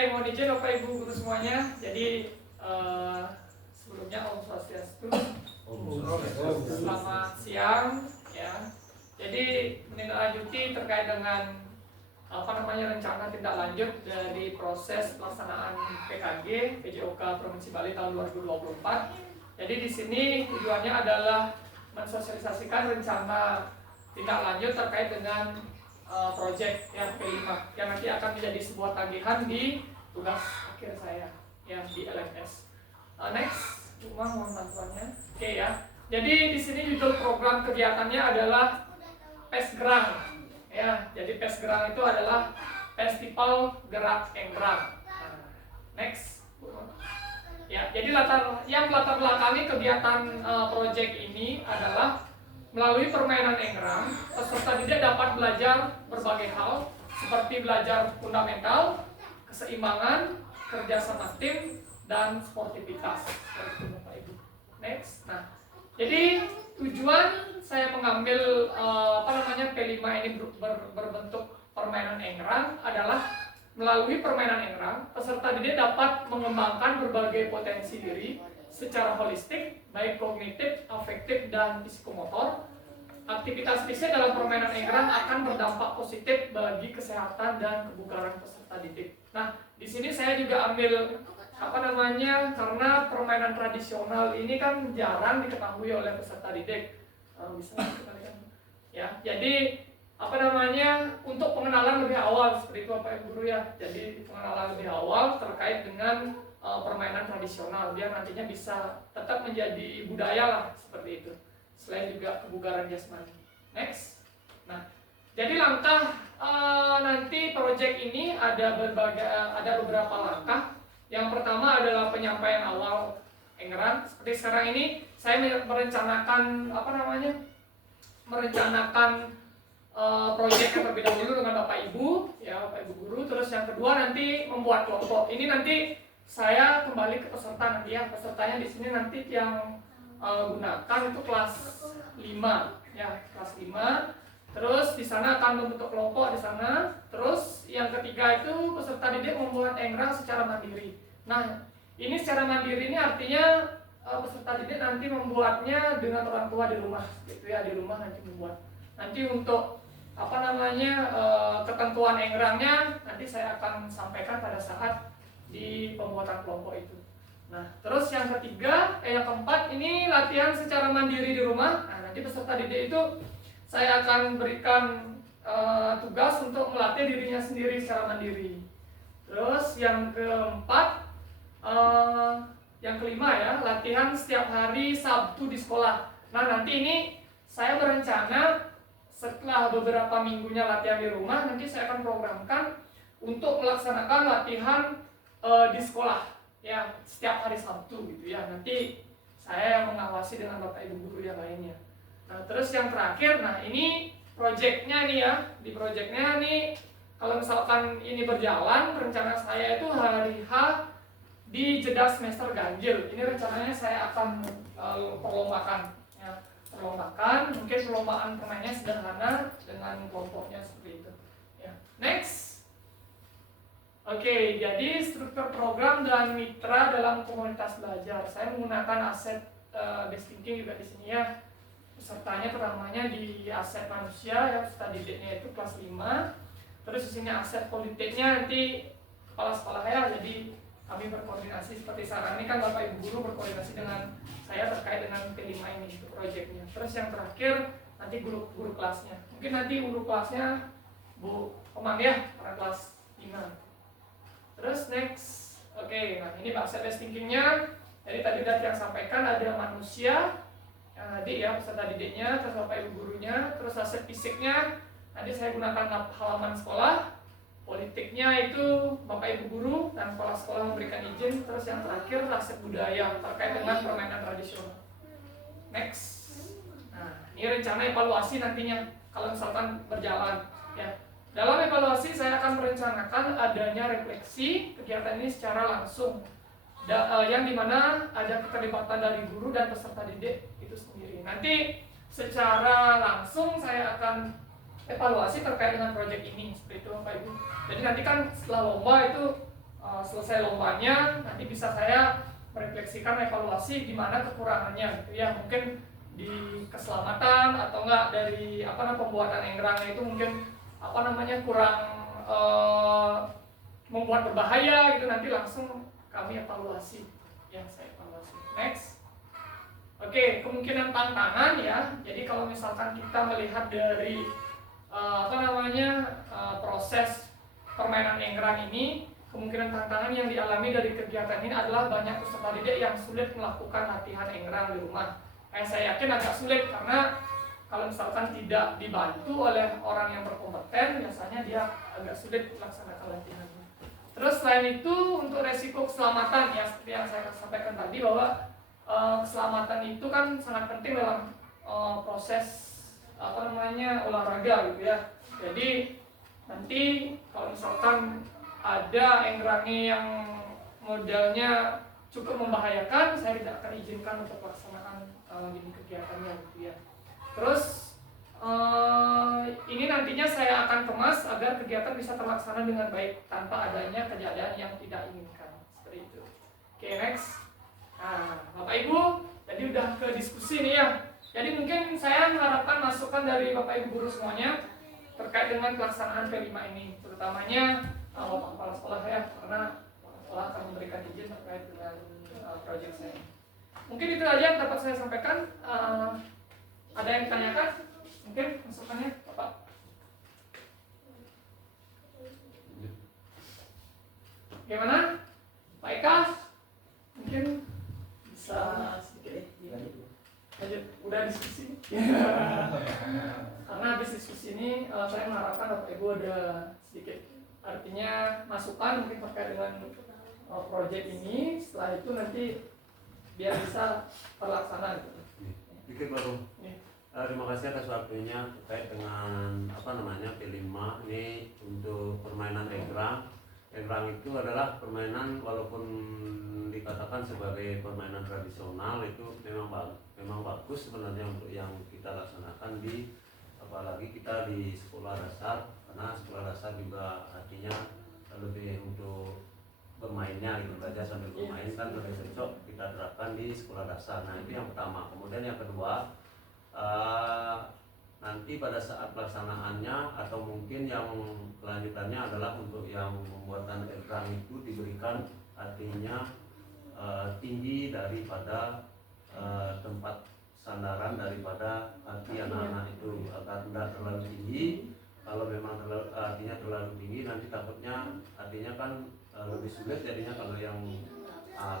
Mohon izin Bapak Ibu guru semuanya. Jadi sebelumnya Om Swastiastu. Selamat siang ya. Jadi menindaklanjuti terkait dengan rencana tindak lanjut dari proses pelaksanaan PKG PJOK Provinsi Bali tahun 2024. Jadi di sini tujuannya adalah mensosialisasikan rencana tindak lanjut terkait dengan proyek yang P5 yang nanti akan menjadi sebuah tagihan di tugas akhir saya ya di LMS. Next, mohon bantuannya. Oke ya. Jadi di sini judul program kegiatannya adalah PESGERANG. Ya, jadi PESGERANG itu adalah Festival Gerak Enggrang. Next. Ya, jadi latar belakangi kegiatan proyek ini adalah melalui permainan Enggrang, peserta didik dapat belajar berbagai hal seperti belajar fundamental, keseimbangan, kerjasama tim, dan sportivitas. Next. Nah, jadi tujuan saya mengambil P5 ini berbentuk permainan Enggrang adalah melalui permainan Enggrang, peserta didik dapat mengembangkan berbagai potensi diri secara holistik, baik kognitif, afektif, dan psikomotor. Aktivitas fisik dalam permainan Enggrang akan berdampak positif bagi kesehatan dan kebugaran peserta didik. Nah, di sini saya juga ambil karena permainan tradisional ini kan jarang diketahui oleh peserta didik. Bisa kita lihat ya. Jadi untuk pengenalan lebih awal seperti itu Bapak Ibu guru ya. Jadi pengenalan lebih awal terkait dengan permainan tradisional biar nantinya bisa tetap menjadi budaya lah seperti itu. Selain juga kebugaran jasmani. Next. Nah, jadi langkah nanti proyek ini ada beberapa langkah. Yang pertama adalah penyampaian awal Enggrang. Seperti sekarang ini saya merencanakan proyek yang terlebih dahulu dengan Bapak Ibu, ya Bapak Ibu guru. Terus yang kedua nanti membuat kelompok. Ini nanti saya kembali ke peserta nanti ya. Pesertanya di sini nanti yang gunakan itu kelas 5 ya, kelas 5. Terus di sana akan membentuk kelompok di sana. Terus yang ketiga itu peserta didik membuat Enggrang secara mandiri. Nah, ini secara mandiri ini artinya peserta didik nanti membuatnya dengan orang tua di rumah, gitu ya, di rumah nanti membuat. Nanti untuk ketentuan Enggrangnya nanti saya akan sampaikan pada saat di pembuatan kelompok itu. Nah, terus yang keempat ini latihan secara mandiri di rumah. Nah, nanti peserta didik itu saya akan berikan tugas untuk melatih dirinya sendiri secara mandiri. Terus yang kelima ya, latihan setiap hari Sabtu di sekolah. Nah, nanti ini saya berencana setelah beberapa minggunya latihan di rumah, nanti saya akan programkan untuk melaksanakan latihan di sekolah ya, setiap hari Sabtu gitu ya. Nanti saya yang mengawasi dengan Bapak Ibu guru yang lainnya. Nah, terus yang terakhir, nah ini proyeknya nih ya. Di proyeknya nih, kalau misalkan ini berjalan, rencana saya itu hari H di jeda semester ganjil. Ini rencananya saya akan perlombakan ya. Perlombakan, mungkin perlombaan permainnya sederhana dengan kelompoknya seperti itu ya. Next. Oke, jadi struktur program dan mitra dalam komunitas belajar. Saya menggunakan aset best thinking juga di sini ya. Pesertanya pertamanya di aset manusia ya, peserta didiknya itu kelas 5. Terus di sini aset politiknya nanti kepala sekolah ya. Jadi kami berkoordinasi seperti sekarang ini kan Bapak Ibu guru berkoordinasi dengan saya terkait dengan P5 ini itu proyeknya. Terus yang terakhir nanti guru kelasnya. Mungkin nanti guru kelasnya Bu Komang ya, para kelas 5. Terus next. Oke, nah ini aset best thinkingnya. Jadi tadi udah yang sampaikan ada manusia adik ya, peserta didiknya, terus Bapak Ibu gurunya, terus aset fisiknya nanti saya gunakan halaman sekolah, politiknya itu Bapak Ibu guru dan kepala sekolah memberikan izin, terus yang terakhir aset budaya terkait dengan permainan tradisional. Next. Nah, ini rencana evaluasi nantinya kalau misalkan berjalan ya. Dalam evaluasi saya akan merencanakan adanya refleksi kegiatan ini secara langsung yang dimana ada keterlibatan dari guru dan peserta didik itu sendiri. Nanti secara langsung saya akan evaluasi terkait dengan proyek ini seperti itu Bapak Ibu. Jadi nanti kan setelah lomba itu selesai lombanya nanti bisa saya merefleksikan evaluasi di mana kekurangannya gitu ya, mungkin di keselamatan atau enggak dari pembuatan enggrangnya itu mungkin kurang membuat berbahaya gitu, nanti langsung kami evaluasi ya, saya evaluasi. Next. Oke, kemungkinan tantangan ya. Jadi kalau misalkan kita melihat dari proses permainan enggrang ini, kemungkinan tantangan yang dialami dari kegiatan ini adalah banyak peserta didik yang sulit melakukan latihan enggrang di rumah. Saya yakin agak sulit karena kalau misalkan tidak dibantu oleh orang yang berkompeten, biasanya dia agak sulit melaksanakan latihan. Terus selain itu untuk resiko keselamatan ya, seperti yang saya sampaikan tadi bahwa keselamatan itu kan sangat penting dalam proses olahraga gitu ya. Jadi nanti kalau misalkan ada enggrangnya yang modelnya cukup membahayakan, saya tidak akan izinkan untuk pelaksanaan gini kegiatannya gitu ya. Terus ini nantinya saya akan kemas agar kegiatan bisa terlaksana dengan baik tanpa adanya kejadian yang tidak inginkan, seperti itu. Oke, next. Nah, Bapak Ibu, jadi udah ke diskusi nih ya. Jadi mungkin saya mengharapkan masukan dari Bapak Ibu guru semuanya terkait dengan pelaksanaan P5 ini, terutamanya Bapak Kepala Sekolah ya, karena Kepala Sekolah akan memberikan izin terkait dengan proyek saya. Mungkin itu aja yang dapat saya sampaikan. Ada yang ditanyakan? Mungkin masukannya Bapak. Gimana? Pak Eka? Mungkin bisa sedikit lanjut. Udah diskusi. Karena habis diskusi ini saya mengharapkan Bapak Ibu ada sedikit artinya masukan mungkin terkait dengan proyek ini. Setelah itu nanti biar bisa terlaksana gitu. Dikit baru. Terima kasih atas waktunya terkait dengan P5 ini untuk permainan enggrang. Enggrang itu adalah permainan walaupun dikatakan sebagai permainan tradisional, itu memang bagus sebenarnya untuk yang kita laksanakan di, apalagi kita di sekolah dasar, karena sekolah dasar juga artinya lebih untuk bermainnya gitu, belajar sambil bermain kan lebih cocok kita terapkan di sekolah dasar. Nah itu yang pertama. Kemudian yang kedua, nanti pada saat pelaksanaannya atau mungkin yang kelanjutannya adalah untuk yang pembuatan enggrang itu diberikan artinya tinggi daripada tempat sandaran daripada kaki anak-anak itu, agar tidak terlalu tinggi. Kalau memang artinya terlalu tinggi, nanti takutnya artinya kan lebih sulit jadinya kalau yang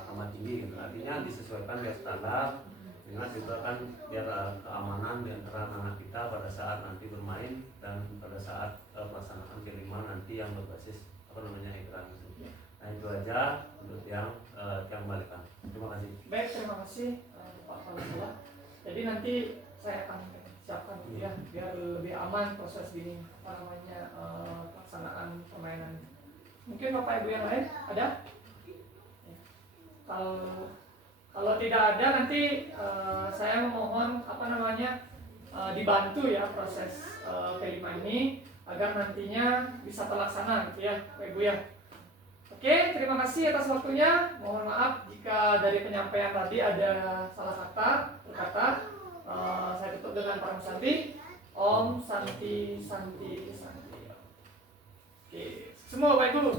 amat tinggi gitu. Artinya disesuaikan dengan standar, dengan juga kan biar keamanan di antara anak kita pada saat nanti bermain dan pada saat pelaksanaan P5 nanti yang berbasis enggrang itu. Nah itu aja untuk yang balikan. Terima kasih. Baik, terima kasih Pak Kepala Sekolah. Jadi nanti saya akan siapkan ya biar lebih aman proses gini pelaksanaan permainan. Mungkin Bapak Ibu yang lain ada? Kalau tidak ada nanti saya memohon dibantu ya proses P5 ini agar nantinya bisa terlaksana gitu ya Bapak Ibu ya. Oke, terima kasih atas waktunya. Mohon maaf jika dari penyampaian tadi ada salah kata. Saya tutup dengan Param Santi. Om Santi Santi Santi. Oke, semua Bapak Ibu.